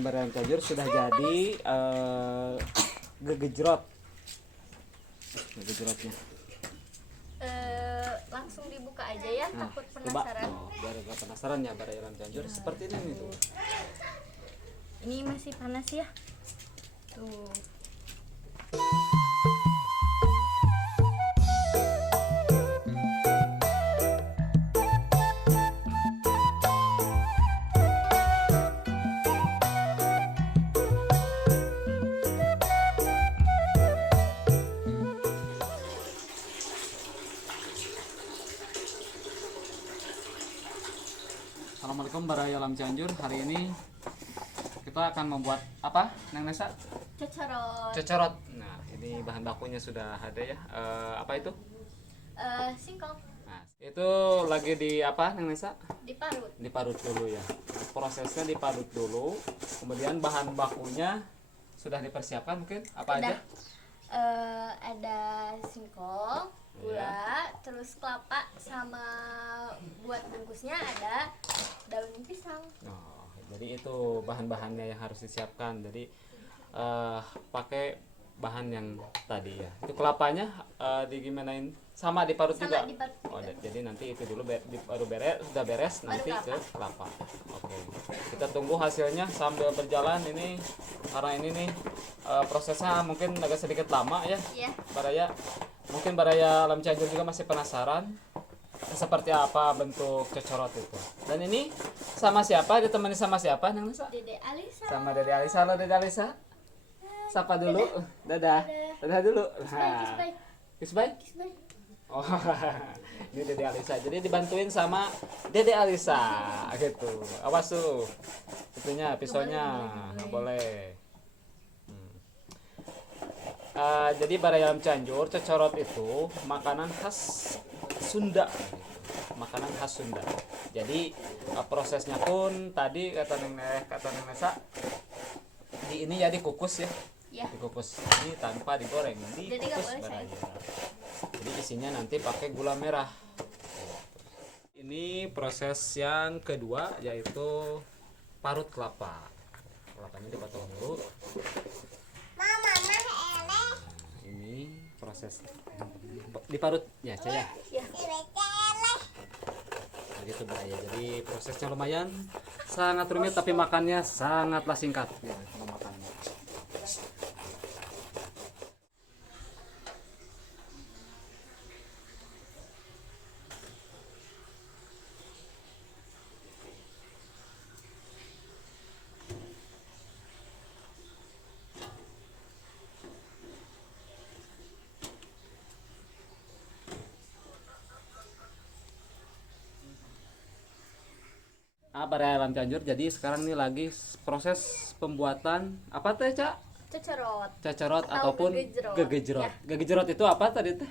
ini barang tajur sudah jadi gegejrot. Gegejrotnya. Langsung dibuka aja ya, takut Coba. penasaran. Biar gak penasaran ya barang tajur seperti ini nih tuh. Ini masih panas ya. Tuh. Assalamualaikum Baraya Alam Cianjur. Hari ini kita akan membuat apa, Neng Nesa? Cecorot. Cecorot. Nah, ini bahan bakunya sudah ada ya. Apa itu? Singkong Nah, itu lagi di apa, Neng Nesa? diparut. Diparut dulu ya. Prosesnya diparut dulu. Kemudian bahan bakunya sudah dipersiapkan mungkin apa Udah. aja? Ada singkong, gula, terus kelapa, sama buat bungkusnya ada daun pisang. Oh, jadi itu bahan-bahannya yang harus disiapkan. Jadi pakai bahan yang tadi ya. Itu kelapanya digimanain? Sama diparut Sama juga. diparut Oh, juga. jadi nanti itu dulu baru beres, sudah beres Baru nanti ke kelapa. kelapa. Oke. Kita tunggu hasilnya sambil berjalan ini karena ini nih prosesnya mungkin agak sedikit lama ya. Iya. Baraya, mungkin Baraya Alam Cianjur juga masih penasaran seperti apa bentuk cecorot itu. Dan ini sama siapa? Ditemani sama siapa, Neng Nesa? Dede Alisa. Sama Dede Alisa. Halo Dede Alisa. Sapa dulu. Dadah. Dadah dulu. Kiss bye. Kiss bye. Kiss bye. Oh, ini Dede Alisa. Jadi dibantuin sama Dede Alisa gitu. Awas tuh. Itunya, pisaunya. Nggak boleh. Jadi Baraya Alam Cianjur, cecorot itu makanan khas Sunda. Makanan khas Sunda. Jadi prosesnya pun tadi kata Neng Nesa di ini ya dikukus ya. Ya. Dikukus. Ini tanpa digoreng, Jadi nggak dikukus boleh, Baraya. Jadi isinya nanti pakai gula merah. Ini proses yang kedua yaitu parut kelapa. Kelapanya dipotong dulu. Ini proses diparut ya, Caya. Ya. Begitu Baraya. Jadi prosesnya lumayan sangat rumit tapi makannya sangatlah singkat ya, memakannya. Baraya Alam Cianjur. Jadi sekarang ini lagi proses pembuatan apa teh, Cak? Cecorot. Cecorot Atau ataupun gegejrot. gegejrot. Ya. Gegejrot itu apa tadi teh?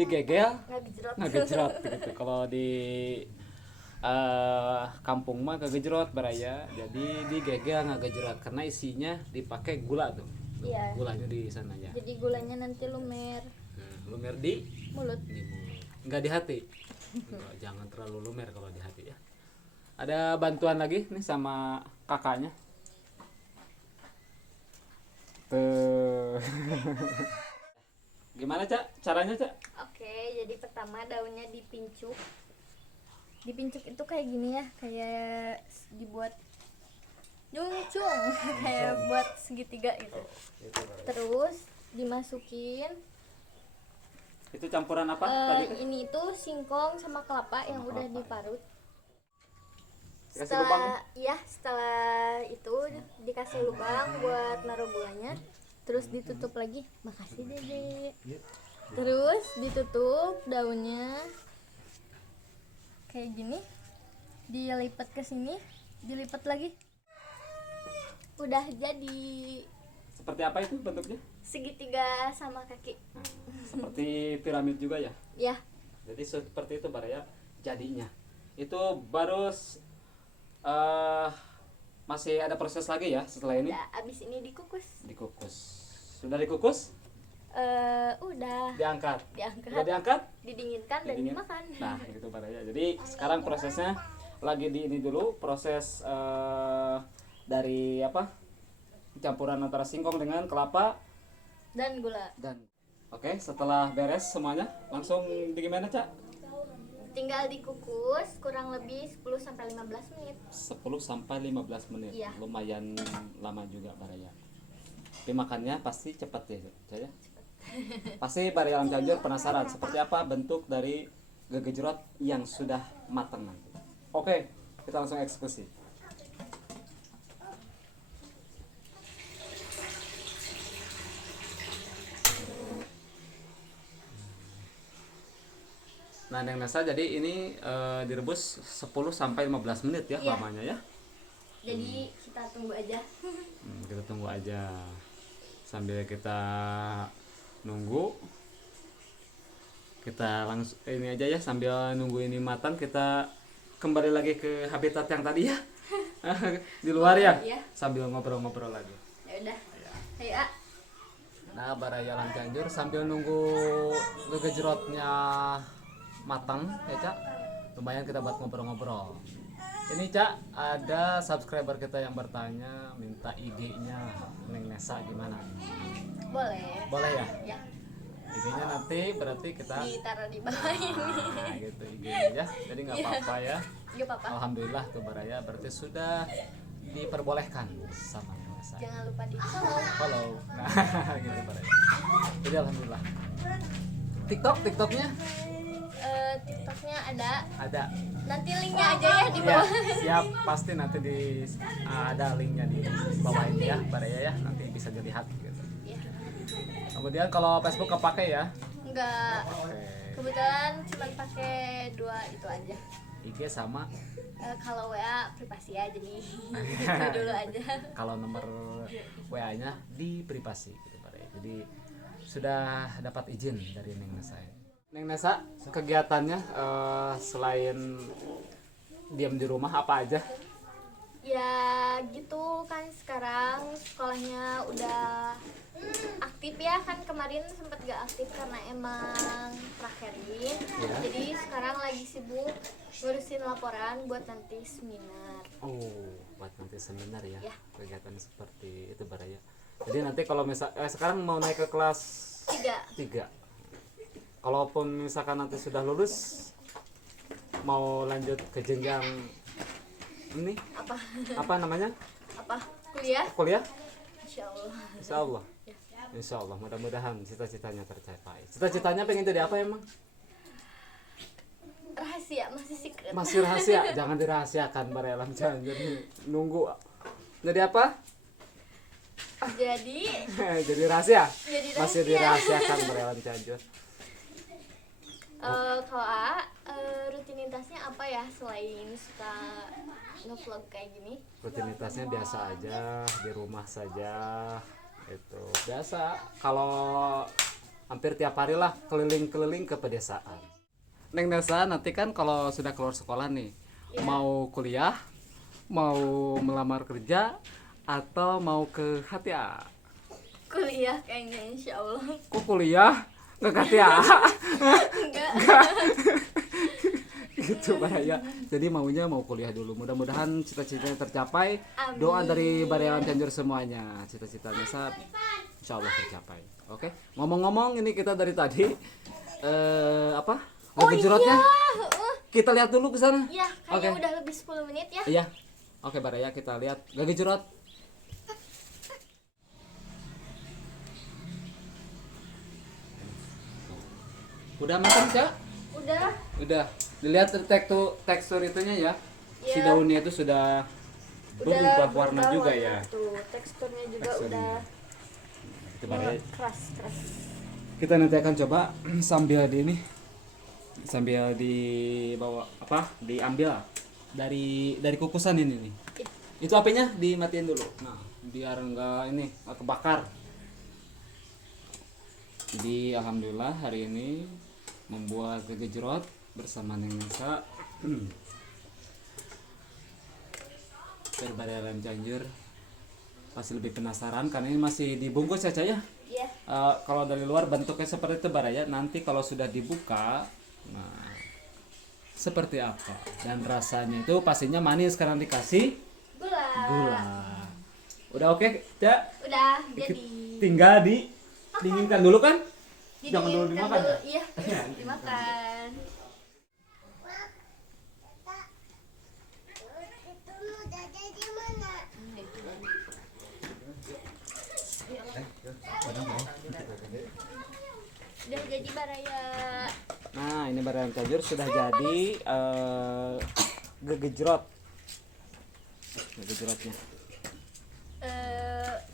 Digegel, Ngegejrot. ngegejrot gitu. Kalau di kampung mah gegejrot Baraya. Jadi digegel ngegejrot karena isinya dipakai gula tuh. Iya. Gulanya di sana ya. Jadi gulanya nanti lumer Lumer di mulut. mulut. Enggak di hati. Enggak, jangan terlalu lumer kalau di hati ya. Ada bantuan lagi nih sama kakaknya. Tuh. Gimana, Cak? Caranya, Cak? Oke, jadi pertama daunnya dipincuk. Dipincuk itu kayak gini ya, kayak dibuat jungcung, kayak buat segitiga gitu. Terus dimasukin Itu campuran apa tadi? Teh? ini itu singkong sama kelapa yang Sama udah kelapa, diparut. Dikasih lubang? Setelah itu dikasih lubang buat naruh gulanya. Terus ditutup lagi. Makasih Dede. Terus ditutup daunnya kayak gini, dilipat ke sini, dilipat lagi. Udah jadi Seperti apa itu bentuknya? segitiga sama kaki. Seperti piramid juga ya. Ya, Jadi seperti itu Baraya jadinya. Itu baru masih ada proses lagi ya setelah ini udah abis ini dikukus. dikukus. Sudah dikukus? Udah Diangkat. diangkat, Sudah diangkat? didinginkan dan Didingin. dimakan. Nah, gitu Baraya. Jadi sekarang prosesnya lagi di ini dulu proses dari apa? Campuran antara singkong dengan kelapa Dan gula. dan oke, setelah beres semuanya langsung gimana, Cak? Tinggal dikukus kurang lebih 10 sampai 15 menit. 10 sampai 15 menit. Iya. Lumayan lama juga Baraya. Tapi makannya pasti cepat ya, Cak ya? Pasti Baraya Alam Cianjur penasaran seperti apa bentuk dari gejrot yang sudah matang nanti. Oke, kita langsung eksekusi. Nah, Neng Nesa, jadi ini direbus 10 sampai 15 menit ya Iya. lamanya ya. Jadi kita tunggu aja. Kita tunggu aja. Sambil kita nunggu, kita langsung ini aja ya, sambil nunggu ini matang kita kembali lagi ke habitat yang tadi ya. Di luar ya. Iya. Sambil ngobrol-ngobrol lagi. Ya udah. Ayo, A. Nah, Baraya Alam Cianjur sambil nunggu gejrotnya matang ya, Cak. Lumayan kita buat ngobrol-ngobrol. Ini, Cak, ada subscriber kita yang bertanya minta IG-nya Neng Nesa gimana? Boleh. Boleh ya? Ya. IG-nya nanti berarti kita Ditaruh di bawah ini. nah, gitu IG-nya ya. Jadi nggak apa-apa ya. Gak apa-apa. Alhamdulillah tuh Baraya berarti sudah diperbolehkan sama Neng Nesa. Jangan lupa di follow. Follow. Nah, gitu Baraya. Jadi alhamdulillah. TikToknya TikToknya ada. ada. Nanti linknya aja ya di Ya, bawah. siap, pasti nanti ada linknya di bawah ini ya, Baraya ya, nanti bisa dilihat gitu. Ya. Kemudian kalau Facebook kepake ya. Enggak. Oke. Kebetulan cuma pakai 2 itu aja. IG sama Kalau WA privasi ya, jadi itu dulu aja. kalau nomor WA-nya di privasi gitu Baraya. Jadi sudah dapat izin dari Neng Nesa. Neng Nesa, kegiatannya selain diam di rumah apa aja? Ya gitu kan, sekarang sekolahnya udah aktif ya, kan kemarin sempat gak aktif karena emang prakerin. Ya. Jadi sekarang lagi sibuk ngurusin laporan buat nanti seminar. Oh, buat nanti seminar ya. Ya. Kegiatan seperti itu Baraya. Jadi nanti kalau sekarang mau naik ke kelas 3. Kalaupun misalkan nanti sudah lulus mau lanjut ke jenjang ini apa namanya? Apa kuliah? Kuliah? Insyaallah. Insyaallah. Insyaallah, mudah-mudahan cita-citanya tercapai. Cita-citanya pengen jadi apa emang? Rahasia, masih secret. Masih rahasia, jangan dirahasiakan Baraya Alam Cianjur. Nunggu. Jadi apa? Jadi Jadi rahasia. Jadi Masih rahasia. dirahasiakan Baraya Alam Cianjur. kalau A, rutinitasnya apa ya selain suka ngevlog kayak gini? Rutinitasnya biasa aja, di rumah saja. Itu biasa. Kalau hampir tiap hari lah keliling-keliling ke pedesaan. Neng Nesa nanti kan kalau sudah keluar sekolah nih, mau kuliah, mau melamar kerja, atau mau ke HTA? Kuliah kayaknya, insyaallah. Kok kuliah? Nggak ke HTA? Enggak. Gitu Baraya. Jadi maunya mau kuliah dulu. Mudah-mudahan cita-citanya tercapai. Amin. Doa dari Baraya Alam Cianjur semuanya. Cita-cita Nesa insyaallah tercapai. Oke. Ngomong-ngomong ini kita dari tadi apa? Gejrotnya. Kita lihat dulu ke sana. Ya, kayaknya Oke. udah lebih 10 menit ya. Iya. Oke Baraya, kita lihat gejrot. Udah matang, Cak? Udah. Udah. Dilihat tekstur itunya ya. Si Iya. daunnya itu sudah berubah warna berubah juga warna ya. Tuh, teksturnya juga Teksturnya. udah Itu Baraya. keras. Kita nanti akan coba sambil dibawa apa? Diambil dari kukusan ini nih. Itu apinya dimatiin dulu. Nah, biar enggak kebakar. Jadi alhamdulillah hari ini membuat gejrot bersama Neng Nesa dari Baraya Alam Cianjur. Pasti lebih penasaran karena ini masih dibungkus ya, Cak ya. Iya. Kalau dari luar bentuknya seperti itu Baraya, nanti kalau sudah dibuka, nah seperti apa dan rasanya itu pastinya manis karena dikasih Gula. gula. Udah oke, Cak? Udah jadi. Tinggal dinginkan dulu kan? Jangan dulu Didinginkan dimakan. dulu. Iya, dimakan. Udah jadi baraya. Nah, ini barayam cianjur sudah jadi gegejrot. Gegejrotnya.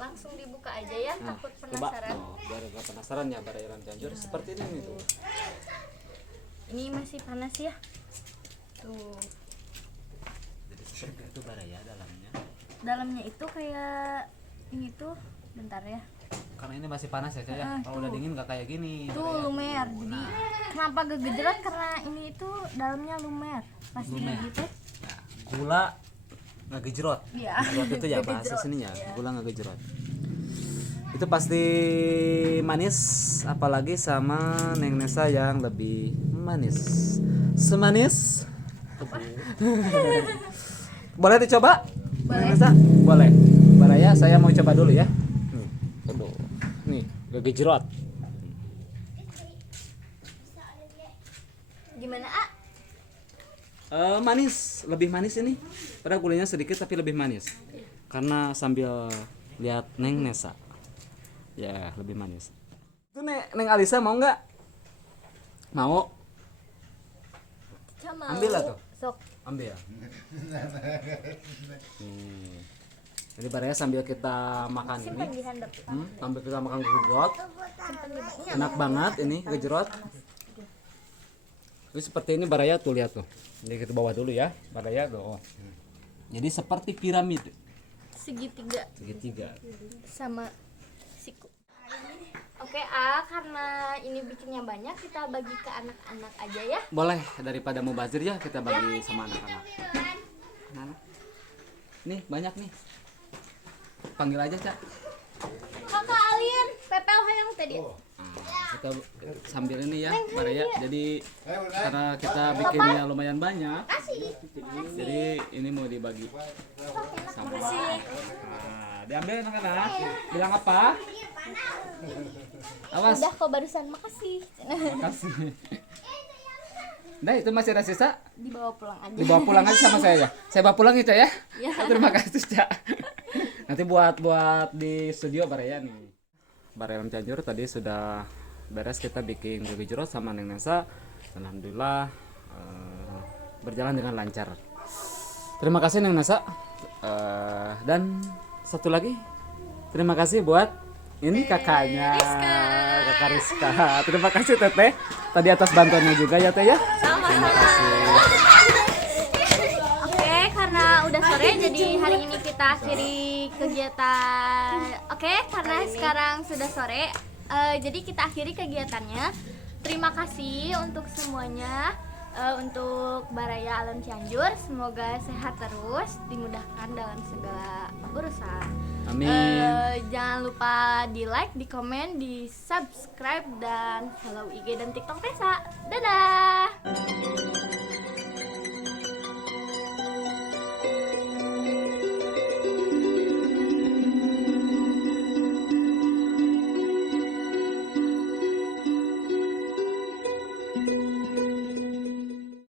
Langsung dibuka aja ya, Nah, takut coba. penasaran. Oh, biar nggak penasaran ya barayam cianjur seperti ini tuh. Ini masih panas ya. Tuh. Jadi seperti itu baraya dalamnya. Dalamnya itu kayak ini tuh, bentar ya. Karena ini masih panas ya, Cak ya. Kalau udah dingin nggak kayak gini. Tuh lumer. Jadi kenapa gegejrot karena ini itu dalamnya lumer. Pas Lumer. gitu. Ya, gula ngegejrot. Iya. Gejrot itu ya bahasa Ngegejrot, sininya, iya. gula ngegejrot. Itu pasti manis, apalagi sama Neng Nesa yang lebih manis. Semanis. Boleh dicoba? Boleh. Neng Nesa? Boleh. Baraya, saya mau coba dulu ya. Aduh. Nih, ngegejrot. Gimana, A? Manis, lebih manis ini. Padahal gulanya sedikit tapi lebih manis. Karena sambil lihat Neng Nesa. Ya, lebih manis. Itu Neng Alisa mau nggak? Mau? Sama. Ambil lah tuh. Sok. Ambil. Jadi baraya sambil kita makan ini. Simpan di handap. Sambil kita makan gejrot. Simpan di bawah. Enak banget ini gejrot. Jadi seperti ini baraya tuh, lihat tuh. Jadi kita bawa dulu ya, baraya tuh. Oh. Jadi seperti piramid. Segitiga Segitiga. sama siku. Oke, A, karena ini bikinnya banyak, kita bagi ke anak-anak aja ya. Boleh, daripada mau bazir ya kita bagi sama anak-anak. Anak-anak. Nih, banyak nih. Panggil aja, Cak. Kakak Alin, pepel hayang tadi. Nah, kita sambil ini ya, baraya. Jadi karena kita bikinnya lumayan banyak. Jadi ini mau dibagi. Sama. Nah, diambil anak-anak. Bilang apa? Awas. Udah kok barusan, makasih. Makasih. Nah, itu masih ada sisa? Dibawa pulang aja. Dibawa pulang aja sama saya ya. Saya bawa pulang ya, Cak ya. Ya. Terima kasih, Cak. Nanti buat di studio baraya nih. Barayam cianjur tadi sudah beres, kita bikin gejrot sama Neng Nesa. Alhamdulillah berjalan dengan lancar. Terima kasih Neng Nesa. Dan satu lagi terima kasih buat ini kakaknya, Kakak Rizka. Terima kasih Teteh tadi atas bantuannya juga ya Teh ya. Terima kasih. Oke, karena udah sore jadi hari ini kita akhiri kegiatan. Oke, karena sekarang sudah sore, jadi kita akhiri kegiatannya. Terima kasih untuk semuanya, untuk Baraya Alam Cianjur. Semoga sehat terus, dimudahkan dalam segala urusan. Amin. Jangan lupa di like, di komen, di subscribe dan follow IG dan TikTok Tessa. Dadah.